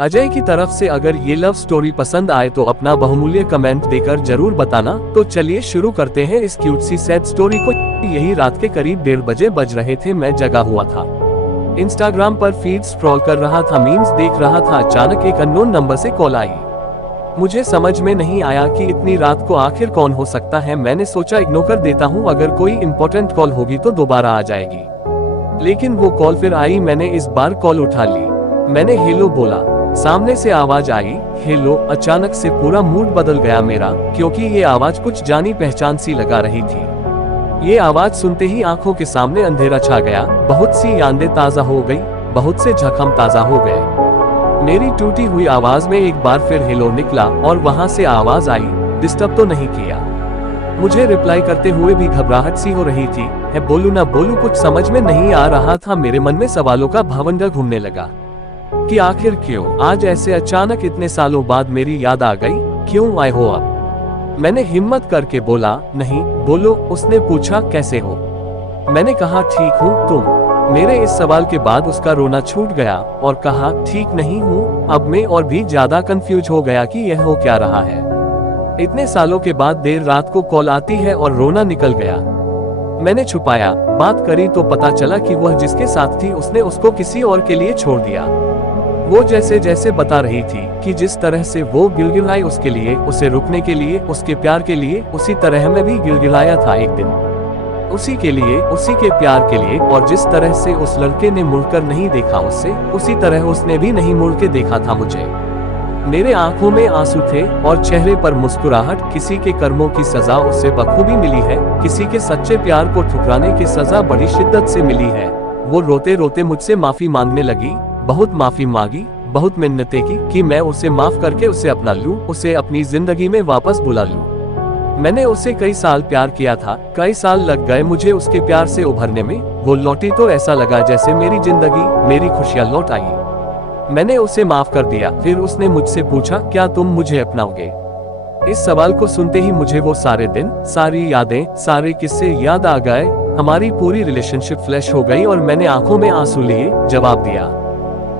अजय की तरफ से अगर ये लव स्टोरी पसंद आए तो अपना बहुमूल्य कमेंट देकर जरूर बताना। तो चलिए शुरू करते हैं इस क्यूट सी सैड स्टोरी को। यही रात के करीब 1:30 बजे बज रहे थे। मैं जगा हुआ था, इंस्टाग्राम पर फीड स्क्रॉल कर रहा था, मीम्स देख रहा था। अचानक एक अननोन नंबर से कॉल आई। मुझे समझ में नहीं आया कि इतनी रात को आखिर कौन हो सकता है। मैंने सोचा इग्नोर कर देता हूँ, अगर कोई इम्पोर्टेंट कॉल होगी तो दोबारा आ जाएगी। लेकिन वो कॉल फिर आई। मैंने इस बार कॉल उठा ली। मैंने हेलो बोला, सामने से आवाज आई हेलो। अचानक से पूरा मूड बदल गया मेरा, क्योंकि ये आवाज कुछ जानी पहचान सी लगा रही थी। ये आवाज सुनते ही आंखों के सामने अंधेरा छा गया। बहुत सी यादें ताजा हो गई, बहुत से जख्म ताजा हो गए। मेरी टूटी हुई आवाज में एक बार फिर हेलो निकला और वहां से आवाज आई, डिस्टर्ब तो नहीं किया। मुझे रिप्लाई करते हुए भी घबराहट सी हो रही थी। है बोलूं ना बोलूं, कुछ समझ में नहीं आ रहा था। मेरे मन में सवालों का भंवर घूमने लगा कि आखिर क्यों आज ऐसे अचानक इतने सालों बाद मेरी याद आ गई। क्यों आए हो आप? मैंने हिम्मत करके बोला, नहीं बोलो। उसने पूछा कैसे हो? मैंने कहा ठीक हूँ, तुम? मेरे इस सवाल के बाद उसका रोना छूट गया और कहा ठीक नहीं हूँ। अब मैं और भी ज्यादा कंफ्यूज हो गया कि यह हो क्या रहा है। इतने सालों के बाद देर रात को कॉल आती है और रोना निकल गया। मैंने छुपाया, बात करी तो पता चला कि वह जिसके साथ थी उसने उसको किसी और के लिए छोड़ दिया। वो जैसे जैसे बता रही थी कि जिस तरह से वो गिलगिलाई उसके लिए, उसे रुकने के लिए, उसके प्यार के लिए, उसी तरह मैं भी गिलगिलाया था एक दिन, उसी के लिए, उसी के प्यार के लिए। और जिस तरह से उस लड़के ने मुड़कर नहीं देखा उससे, उसी तरह उसने भी नहीं मुड़ के देखा था मुझे। मेरे आंखों में आंसू थे और चेहरे पर मुस्कुराहट। किसी के कर्मों की सजा उससे बखूबी मिली है, किसी के सच्चे प्यार को ठुकराने की सजा बड़ी शिद्दत से मिली है। वो रोते रोते मुझसे माफी मांगने लगी। बहुत माफी मांगी, बहुत मिन्नतें की कि मैं उसे माफ करके उसे अपना लूं, उसे अपनी जिंदगी में वापस बुला लूं। मैंने उसे कई साल प्यार किया था, कई साल लग गए मुझे उसके प्यार से उभरने में। वो लौटी तो ऐसा लगा जैसे मेरी जिंदगी, मेरी खुशियां लौट आई। मैंने उसे माफ कर दिया। फिर उसने मुझसे पूछा, क्या तुम मुझे अपनाओगे? इस सवाल को सुनते ही मुझे वो सारे दिन, सारी यादें, सारे किस्से याद आ गए। हमारी पूरी रिलेशनशिप फ्लैश हो गई और मैंने आंखों में आंसू लिए जवाब दिया,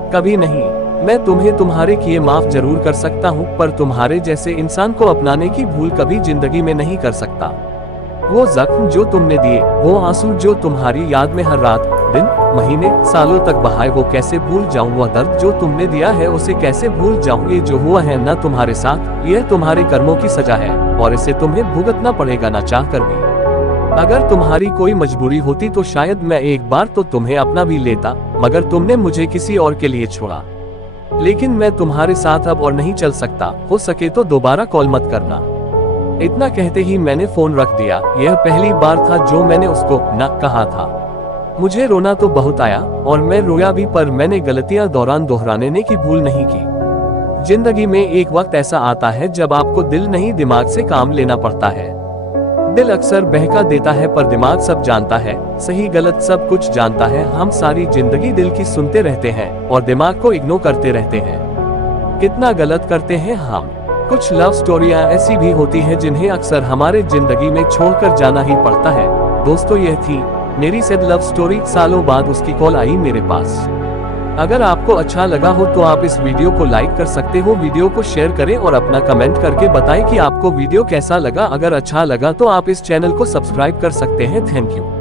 कभी नहीं। मैं तुम्हें तुम्हारे किए माफ जरूर कर सकता हूँ, पर तुम्हारे जैसे इंसान को अपनाने की भूल कभी जिंदगी में नहीं कर सकता। वो जख्म जो तुमने दिए, वो आंसू जो तुम्हारी याद में हर रात, दिन, महीने, सालों तक बहाए, वो कैसे भूल जाऊं? वह दर्द जो तुमने दिया है उसे कैसे भूल जाऊं? ये जो हुआ है ना तुम्हारे साथ, यह तुम्हारे कर्मों की सजा है और इसे तुम्हें भुगतना पड़ेगा ना चाह कर भी। अगर तुम्हारी कोई मजबूरी होती तो शायद मैं एक बार तो तुम्हें अपना भी लेता, मगर तुमने मुझे किसी और के लिए छोड़ा। लेकिन मैं तुम्हारे साथ अब और नहीं चल सकता। हो सके तो दोबारा कॉल मत करना। इतना कहते ही मैंने फोन रख दिया। यह पहली बार था जो मैंने उसको न कहा था। मुझे रोना तो बहुत आया और मैं रोया भी, पर मैंने गलतियां दौरान दोहराने की भूल नहीं की। जिंदगी में एक वक्त ऐसा आता है जब आपको दिल नहीं दिमाग से काम लेना पड़ता है। दिल अक्सर बहका देता है पर दिमाग सब जानता है, सही गलत सब कुछ जानता है। हम सारी जिंदगी दिल की सुनते रहते हैं और दिमाग को इग्नोर करते रहते हैं। कितना गलत करते हैं हम। कुछ लव स्टोरियां ऐसी भी होती हैं जिन्हें अक्सर हमारे जिंदगी में छोड़कर जाना ही पड़ता है। दोस्तों, यह थी मेरी सैड लव स्टोरी। सालों बाद उसकी कॉल आई मेरे पास। अगर आपको अच्छा लगा हो तो आप इस वीडियो को लाइक कर सकते हो, वीडियो को शेयर करें और अपना कमेंट करके बताएं कि आपको वीडियो कैसा लगा। अगर अच्छा लगा तो आप इस चैनल को सब्सक्राइब कर सकते हैं। Thank you.